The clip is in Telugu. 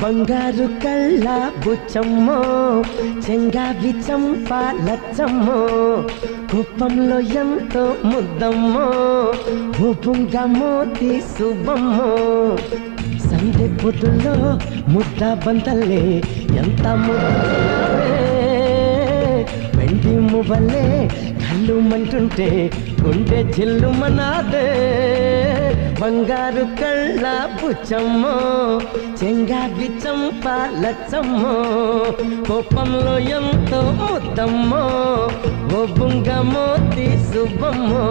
బంగారు కళ్ళ బుచ్చమ్మో చెంగావి చంప లచ్చమ్మో కుప్పంలో ఎంతో ముద్దమ్మో ఊపుంగా మోతి శుభమ్మో సందె పొద్దుల్లో ముద్ద బంతల్లే ఎంత ముద్దే వెండి మువ్వలే కళ్ళు మంటుంటే గుండె జిల్లు మనాదే బంగారు కళ్ళ బుచ్చమ్మో చెంగావి చంప లచ్చమ్మో కోపంలో ఎంతో ముద్దమ్మో ఓ బుంగ మోతి శుభమ్మో